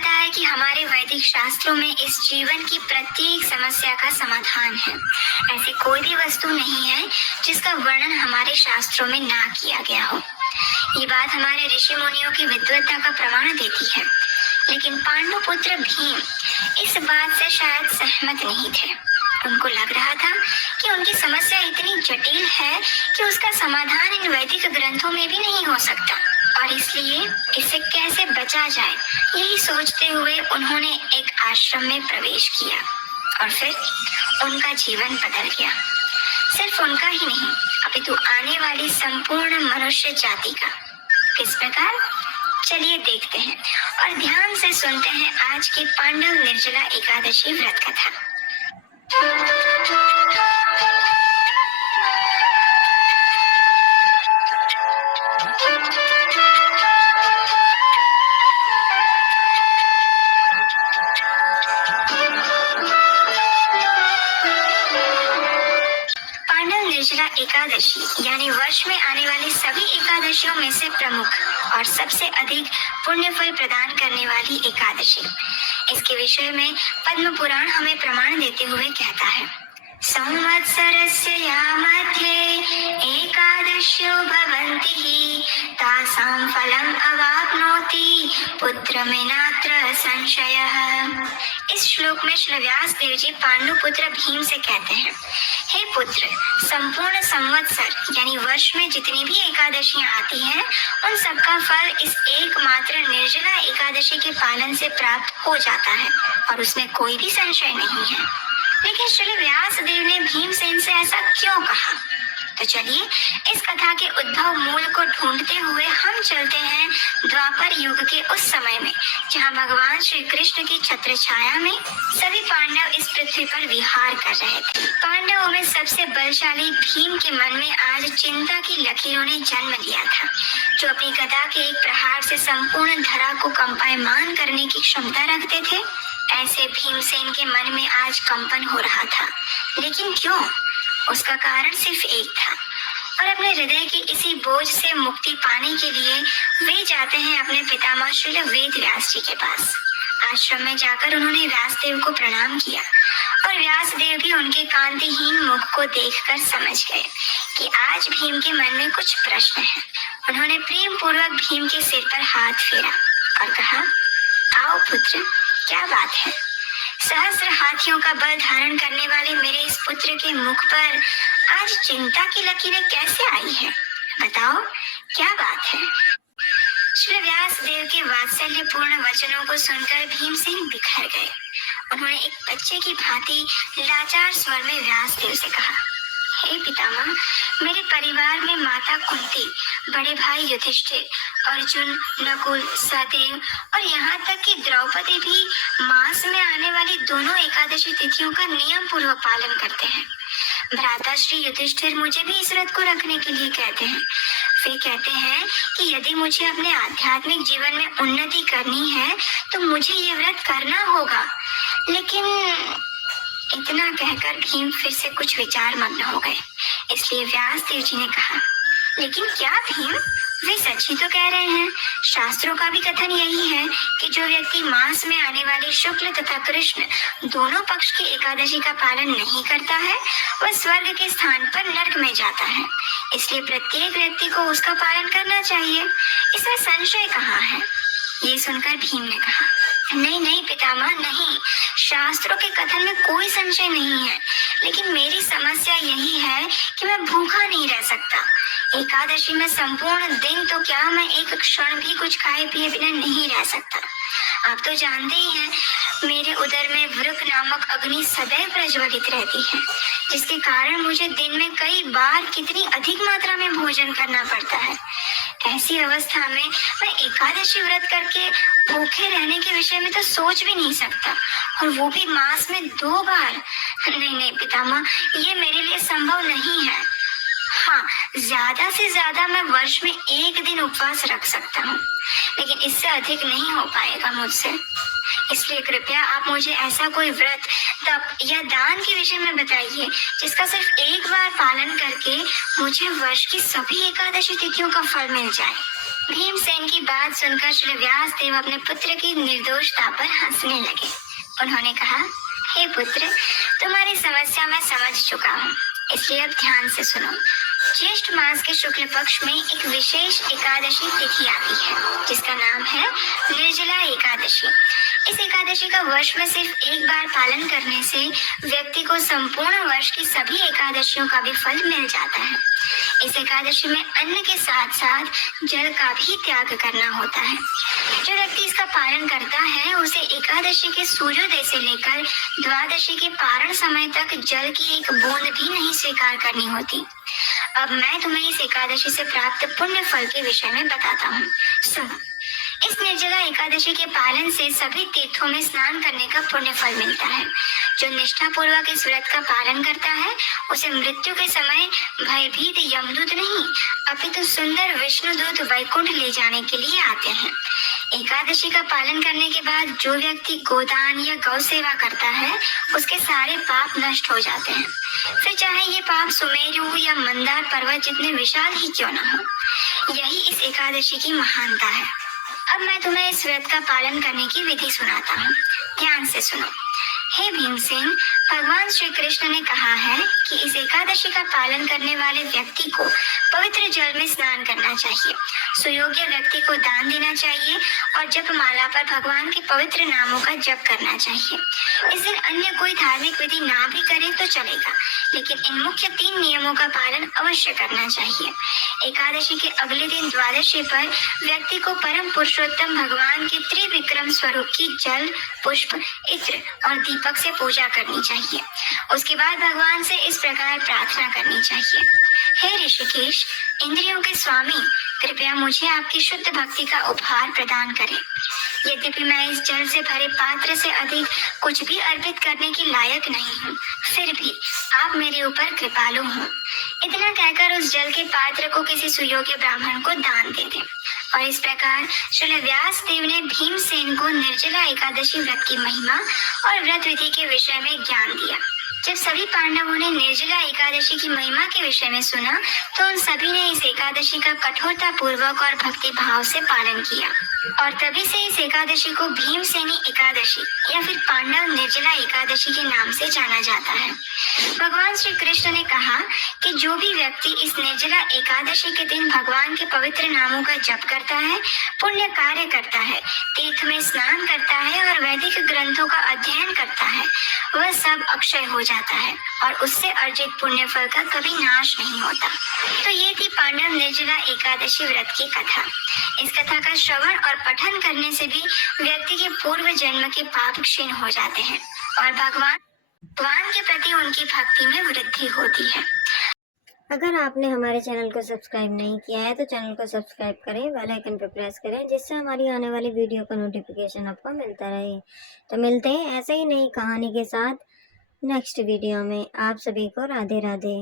जाता है कि हमारे वैदिक शास्त्रों में इस जीवन की प्रत्येक समस्या का समाधान है। ऐसी कोई भी वस्तु नहीं है जिसका वर्णन हमारे शास्त्रों में ना किया गया हो। ये बात हमारे ऋषि मुनियों की विद्वत्ता का प्रमाण देती है। लेकिन पांडुपुत्र भीम इस बात से शायद सहमत नहीं थे। उनको लग रहा था कि उनकी समस्या इतनी जटिल है कि उसका समाधान इन वैदिक ग्रंथों में भी नहीं हो सकता, और इसलिए इससे कैसे बचा जाए, यही सोचते हुए उन्होंने एक आश्रम में प्रवेश किया। और फिर उनका जीवन बदल गया। सिर्फ उनका ही नहीं, अपितु आने वाली संपूर्ण मनुष्य जाति का। किस प्रकार? चलिए देखते हैं और ध्यान से सुनते हैं आज की पांडव निर्जला एकादशी व्रत कथा। पांडव निर्जला एकादशी यानी वर्ष में आने वाली सभी एकादशियों में से प्रमुख और सबसे अधिक पुण्य फल प्रदान करने वाली एकादशी। इसके विषय में पद्म पुराण हमें प्रमाण देते हुए कहता है, संवत्सरस्य या मध्ये एकादश्यो भवन्ति तासां फलम् अवाप्नोति पुत्रमेनात्र संशयः। इस श्लोक में श्री व्यास देव जी पांडुपुत्र भीम से कहते हैं, हे पुत्र, संपूर्ण संवत्सर यानी वर्ष में जितनी भी एकादशियां आती हैं, उन सबका फल इस एकमात्र निर्जला एकादशी के पालन से प्राप्त हो जाता है और उसमें कोई भी संशय नहीं है। लेकिन श्री व्यास देव ने भीमसेन से ऐसा क्यों कहा? तो चलिए इस कथा के उद्भव मूल को ढूंढते हुए हम चलते हैं द्वापर युग के उस समय में, जहां भगवान श्री कृष्ण की छत्र छाया में सभी पांडव इस पृथ्वी पर विहार कर रहे थे। पांडवों में सबसे बलशाली भीम के मन में आज चिंता की लकीरों ने जन्म लिया था, जो अपनी गदा के एक प्रहार से संपूर्ण धरा को कंपायमान करने की क्षमता रखते थे। ऐसे भीमसेन के मन में आज कंपन हो रहा था। लेकिन क्यों? उसका कारण सिर्फ एक था, और अपने हृदय की इसी बोझ से मुक्ति पाने के लिए वे जाते हैं अपने पितामह श्री वेद व्यास जी के पास। आश्रम में जाकर उन्होंने व्यासदेव को प्रणाम किया, और व्यासदेव भी उनके कांतिहीन मुख को देखकर समझ गए कि आज भीम के मन में कुछ प्रश्न है। उन्होंने प्रेम पूर्वक भीम के सिर पर हाथ फेरा और कहा, आओ पुत्र, क्या बात है? सहस्र हाथियों का बल धारण करने वाले मेरे इस पुत्र के मुख पर आज चिंता की लकीरें कैसे आई है? बताओ, क्या बात है? श्री व्यास देव के वात्सल्यपूर्ण वचनों को सुनकर भीमसेन बिखर गए। उन्होंने एक बच्चे की भांति लाचार स्वर में व्यास देव से कहा, हे पितामह, मेरे परिवार में माता कुंती, बड़े भाई युधिष्ठिर, अर्जुन, नकुल, सहदेव और यहाँ तक कि द्रौपदी भी मास में आने वाली दोनों एकादशी तिथियों का नियम पूर्वक पालन करते हैं। भ्राता श्री युधिष्ठिर मुझे भी इस व्रत को रखने के लिए कहते हैं। वे कहते हैं कि यदि मुझे अपने आध्यात्मिक जीवन में उन्नति करनी है तो मुझे ये व्रत करना होगा। लेकिन इतना कहकर भीम फिर से कुछ विचार मग्न हो गए। इसलिए व्यास देव जी ने कहा, लेकिन क्या भीम, वे सच ही तो कह रहे हैं। शास्त्रों का भी कथन यही है कि जो व्यक्ति मास में आने वाली शुक्ल तथा कृष्ण दोनों पक्ष की एकादशी का पालन नहीं करता है, वह स्वर्ग के स्थान पर नरक में जाता है। इसलिए प्रत्येक व्यक्ति को उसका पालन करना चाहिए। इसमें संशय कहाँ है? ये सुनकर भीम ने कहा, नहीं नहीं पितामह, नहीं, शास्त्रों के कथन में कोई संशय नहीं है। लेकिन मेरी समस्या यही है कि मैं भूखा नहीं रह सकता। एकादशी में संपूर्ण दिन तो क्या, मैं एक क्षण भी कुछ खाए पिए बिना नहीं रह सकता। आप तो जानते ही हैं, मेरे उदर में वृक नामक अग्नि सदैव प्रज्वलित रहती है, जिसके कारण मुझे दिन में कई बार कितनी अधिक मात्रा में भोजन करना पड़ता है। ऐसी अवस्था में मैं एकादशी व्रत करके भूखे रहने के विषय में तो सोच भी नहीं सकता, और वो भी मास में 2 बार। नहीं नहीं पितामह, ये मेरे लिए संभव नहीं है। हाँ, ज्यादा से ज्यादा मैं वर्ष में 1 दिन उपवास रख सकता हूँ, लेकिन इससे अधिक नहीं हो पाएगा मुझसे। इसलिए कृपया आप मुझे ऐसा कोई व्रत, तप या दान के विषय में बताइए जिसका सिर्फ एक बार पालन करके मुझे वर्ष की सभी एकादशी तिथियों का फल मिल जाए। भीमसेन की बात सुनकर श्री व्यास देव अपने पुत्र की निर्दोषता पर हंसने लगे। उन्होंने कहा, हे पुत्र, तुम्हारी समस्या मैं समझ चुका हूँ, इसलिए अब ध्यान से सुनो। ज्येष्ठ मास के शुक्ल पक्ष में एक विशेष एकादशी तिथि आती है, जिसका नाम है निर्जला एकादशी। इस एकादशी का वर्ष में सिर्फ एक बार पालन करने से व्यक्ति को संपूर्ण वर्ष की सभी एकादशियों का भी फल मिल जाता है। इस एकादशी में अन्न के साथ साथ जल का भी त्याग करना होता है। जो व्यक्ति इसका पालन करता है, उसे एकादशी के सूर्योदय से लेकर द्वादशी के पारण समय तक जल की एक बूंद भी नहीं स्वीकार करनी होती। अब मैं तुम्हें इस एकादशी से प्राप्त पुण्य फल के विषय में बताता हूँ, सुनो। इस निर्जला एकादशी के पालन से सभी तीर्थों में स्नान करने का पुण्य फल मिलता है। जो निष्ठा पूर्वक इस व्रत का पालन करता है, उसे मृत्यु के समय भयभीत यमदूत नहीं, अपितु सुंदर विष्णुदूत वैकुंठ ले जाने के लिए आते हैं। एकादशी का पालन करने के बाद जो व्यक्ति गोदान या गौ सेवा करता है, उसके सारे पाप नष्ट हो जाते हैं, फिर चाहे ये पाप सुमेरु या मंदार पर्वत जितने विशाल ही क्यों न हो। यही इस एकादशी की महानता है। अब मैं तुम्हें इस व्रत का पालन करने की विधि सुनाता हूँ, ध्यान से सुनो। हे भीमसेन, भगवान श्री कृष्ण ने कहा है कि इस एकादशी का पालन करने वाले व्यक्ति को पवित्र जल में स्नान करना चाहिए, सुयोग्य व्यक्ति को दान देना चाहिए और जप माला पर भगवान के पवित्र नामों का जप करना चाहिए। इस दिन अन्य कोई धार्मिक विधि ना भी करे तो चलेगा, लेकिन इन मुख्य 3 नियमों का पालन अवश्य करना चाहिए। एकादशी के अगले दिन द्वादशी पर व्यक्ति को परम पुरुषोत्तम भगवान के त्रिविक्रम स्वरूप की जल, पुष्प, इत्र और दीपक से पूजा करनी चाहिए। उसके बाद भगवान से इस प्रकार प्रार्थना करनी चाहिए, हे ऋषिकेश, इंद्रियों के स्वामी, कृपया मुझे आपकी शुद्ध भक्ति का उपहार प्रदान करें। यद्यपि मैं इस जल से भरे पात्र से अधिक कुछ भी अर्पित करने के लायक नहीं हूँ, फिर भी आप मेरे ऊपर कृपालु हों। इतना कहकर उस जल के पात्र को किसी सुयोग्य ब्राह्मण को दान दे दें। और इस प्रकार श्री व्यास देव ने भीमसेन को निर्जला एकादशी व्रत की महिमा और व्रत विधि के विषय में ज्ञान दिया। जब सभी पांडवों ने निर्जला एकादशी की महिमा के विषय में सुना, तो उन सभी ने इस एकादशी का कठोरता पूर्वक और भक्ति भाव से पालन किया और तभी से इस एकादशी को भीमसेनी एकादशी या फिर पांडव निर्जला एकादशी के नाम से जाना जाता है। भगवान श्री कृष्ण ने कहा कि जो भी व्यक्ति इस निर्जला एकादशी के दिन भगवान के पवित्र नामों का जप करता है, पुण्य कार्य करता है, तीर्थ में स्नान करता है और वैदिक ग्रंथों का अध्ययन करता है, वह सब अक्षय हो जाता है और उससे अर्जित पुण्य फल का कभी नाश नहीं होता। तो ये थी पांडव निर्जला एकादशी व्रत की कथा। इस कथा का श्रवण और पठन करने से भी व्यक्ति के पूर्व जन्म के पाप क्षीण हो जाते हैं और भगवान के प्रति उनकी भक्ति में वृद्धि होती है। अगर आपने हमारे चैनल को सब्सक्राइब नहीं किया है तो चैनल को सब्सक्राइब करें, बेल आइकन पर प्रेस करें, जिससे हमारी आने वाली वीडियो का नोटिफिकेशन आपको मिलता रहे। तो मिलते हैं ऐसे ही नई कहानी के साथ नेक्स्ट वीडियो में। आप सभी को राधे राधे।